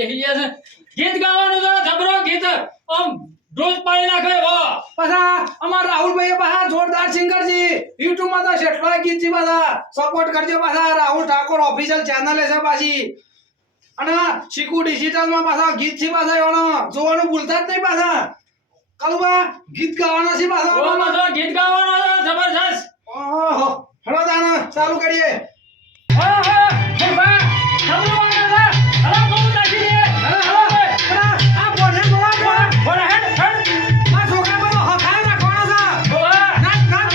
બેસી ગયા છે ગીત ગાવાનું છે જબરો ગીત આમ ડોઝ પાડી નાખે હો પાછા અમાર રાહુલભાઈ પાછા જોરદાર સિંગરજી YouTube માં તો કેટલા ગીત છે પાછા સપોર્ટ કરજો પાછા રાહુલ ઠાકોર ઓફિશિયલ ચેનલ છે પાછી અને શીકુ ડિજિટલ માં પાછા ગીત છે પાછા એનો જોવાનું ભૂલતા જ નહીં પાછા કલુબા ગીત ગાવાના છે પાછા ઓ પાછો ગીત ગાવાનો છે જબરજસ્ત ઓહો હળો દાના ચાલુ કરીએ ઓહો બા જબરો વાગે છે હલો કોણ નાખી દે હલો આ બોલે બોલા બોલે હેડ હેડ આ છોકરા બધો હખાય રાખવાનો છે ઓહો નાચ નાચ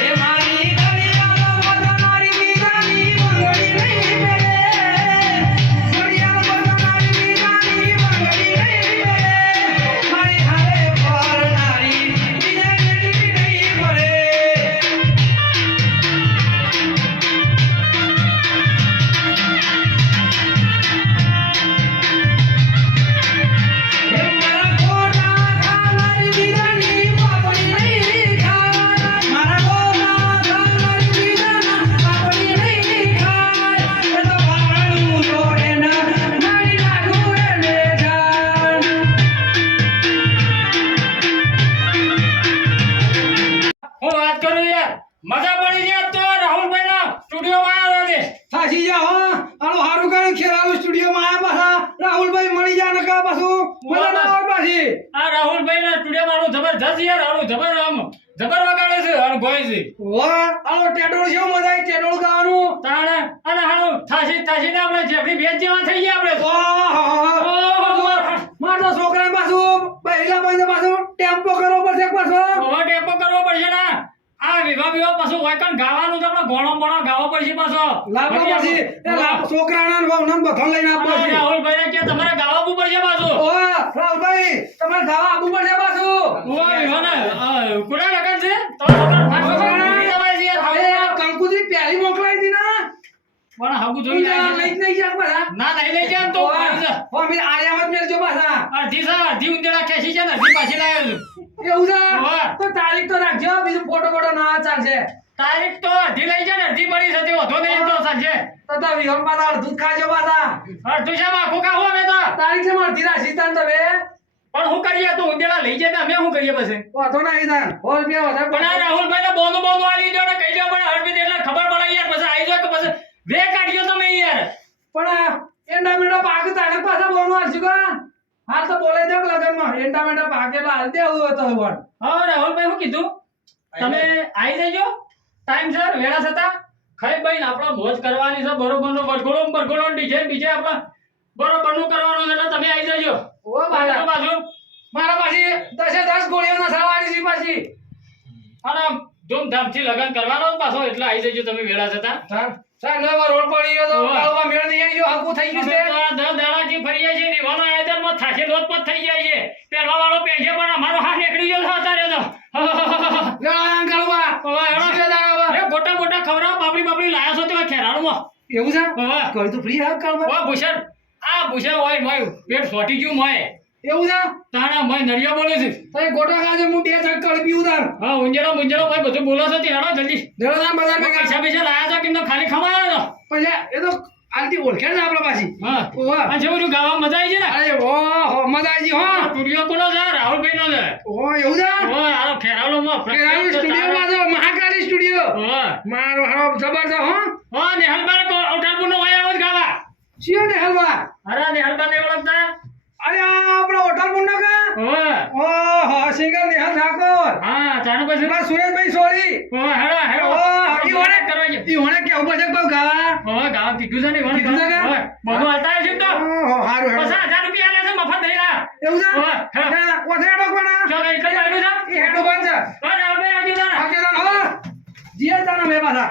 એ મારી ગળિયાનો બધાનારી બીજાની મંગળી નહીં કરે. ગળિયાનો બધાનારી બીજાની મંગળી નહીં કરે. મારી હારે પરનારી બીજાની નહીં પડે. હે મારા ખોટા ખાનારી બીજાની પાપડી નહીં ખાય. મારા ખોટા ખાનારી બીજાના પાપડી નહીં ખાય. એ તો ભાણું તોડે ના મારી નાખું એને જાન. હું વાત કરું યાર મજા પડી ગયા તો રાહુલભાઈ ના સ્ટુડિયો માં આવ્યો છે સાચી જા હો આલો હારું ગાયું ખેરાલુ સ્ટુડિયો માં આયા પાછા રાહુલભાઈ મળી જા નકા પાછું મજા ના આવે પાછી. આ રાહુલભાઈ ના સ્ટુડિયો માં જબરજસ્ત યાર આનું જબર આમ જબર વગાડે છે આનું ગોય છે વાહ આલો ટેટોળ જેવો મજા આવી ટેટોળ ગાવાનું. તાણે અને હાનું થાસી ને આપણે જેફરી ભેજ જેવા થઈ ગયા આપણે ઓહો માર તો છોકરાને પાછું પહેલા ભાઈને પાછું ટેમ્પો કરવો પડશે પાછો. ઓવર ટેમ્પો કરવો પડશે ને આ વિવાહ પાછું વાયકન ગાવાનું તો આપણે ગોણો બોણો ગાવો પડશે પાછો લાભ પછી એ લાભ છોકરાના ને વહુના ને બધાને લઈને આપવો અને છે. રાહુલભાઈ ને કે તમારે ગાવાનું પડશે પાછું ઓહ રાહુલભાઈ તમારે ગાવા આપવું પડશે પાછું. ઓય વિવાને કુડા લગન છે તો છોકરા દવાઈ છે યાર અરે આ કંકુજી પહેલી મોકલાઈ હતી ને પણ હાગુ જોઈ તું જાય લઈ જ નહીં જા પાછા. ના નહીં લઈ જાય તો હો અમે આર્યામાં જ મેલજો પાછા. અડધી ઉંદેડા ખેંચી છે ને અડધી પાછી લાવ્યો છું એવું છે હોવે. તો તારીખ તો રાખજો બીજું ફોટો ફોટો ના ચાલશે. તારીખ તો અડધી લઈ જાય ને અડધી પડી છે તે વધો નહીં તો સાંજે તો વિહમ પાછા અડધું જ ખાજો પાછા. અડધું છે આખું ખાવું અમે તો તારીખ છે અડધી રાખી તાન તમે પણ હું કરીએ તો ઉંદેડા લઈ જાય અમે શું કરીએ પછી વાંધો નહીં તાન સો રૂપિયા વધારે પણ આ રાહુલભાઈ ને બોનું આલી દો ને કહી દો પણ હરબી એટલે ખબર પડે યાર પછી આવી જાય કે પછી વે કાઢ્યો તમે યાર પણ એંડા મેંડા પાક તાણે પાછા બોનું આલશું કા હાલ તો બોલાઈ દો લગનમાં એંડા મેંડા પાક એટલે હાલ દેવું હોય તો વણ. હા રાહુલભાઈ શું કીધું તમે આવી જજો ટાઈમ સર વેળા થતા ખાઈ ભાઈ આપડે મોજ કરવાની છે બરોબરનો બરગોળો ડિઝાઇન બીજે આપણે બરોબરનું કરવાનું છે એટલે તમે આવી જજો ઓ બાલા બાજુ મારા પાછી 10 ગોળીઓ ના સાવાડી છે પાછી. અને ધૂમધામથી લગન કરવાનો જ પાછો એટલે આવી જજો તમે વેળા થતા સાહેબ નવો રોડ પડી ગયો તો ઓવા. કાળવા મેળ નહીં આવી ગયો હકુ થઈ ગયું છે. દાડાજી ફરીએ છે રીવાનો આયોજનમાં થાશે રોજપત થઈ જાય છે પહેરવા વાળો પહેરશે પણ અમારો હાથ નીકળી ગયો છે અત્યારે તો ગળા કાળવા ઓવા, હેડો. સીધે દાડા એ ગોટા ગોટા ખવડાવો બાપડી લાયા છો તે ખેરાળુમાં એવું છે ઓવા. કઈ તો ફ્રી હા કાળવા ઓવા ભૂષણ આ ભૂષણ હોય મોય પેટ સોટી ગયું મોય એવું છે તાણા મોય નડિયા બોલે છે તો એ ગોટા ખાજે હું બે જગ કળ પીવું તાર હા મુંજેડો ભાઈ બધું બોલો છો તે હેડો જલ્દી જળદાન બજાર માં પૈસા પૈસા લાયા છો કેમ ખાલી ખમાયો પછી એ તો આલતી ઓળખે ને આપડા પાછી હા ઓવા આ જેવું ગાવા મજા આવી છે ને અરે ઓહો મજા આવી હો સ્ટુડિયો કોનો છે રાહુલભાઈ નો છે ઓહો એવું છે ઓય આ ખેરાળો માં કેરાલી સ્ટુડિયો માં જો મહાકાલી સ્ટુડિયો ઓય મારો હારો જબરદસ્ત હો ઓ નેહલબાર ઓટાલપુર નો હોય આવો જ ગાવા ચિયો ને હલવા અરે નેહલબાર ને ઓળખતા અરે આ આપણો હોટલ મુન્ના કા ઓય ઓહો સિંગલ નિહાલ ઠાકોર હા તાણો પછી પેલા સુરેશભાઈ સોરી ઓય હેડો હેડો ઓહ ઈ ઓણે કરવા છે ઈ ઓણે કેવું પડશે બહુ ગાવા ઓય ગાવા કીધું છે ને વણ કીધું છે કે? ઓય બધું હલતા છે તો ઓહો હારું હેડો પછી 1000 રૂપિયા આલે છે મફત દઈલા એવું છે ઓય, હેડો. ના ઓથે હેડો કોના જો કઈ કઈ આવ્યું છે ઈ હેડો બંધ છે ઓય રાહુલભાઈ આવજો તારા આકે તાન હો જીએ તાન મે પાછા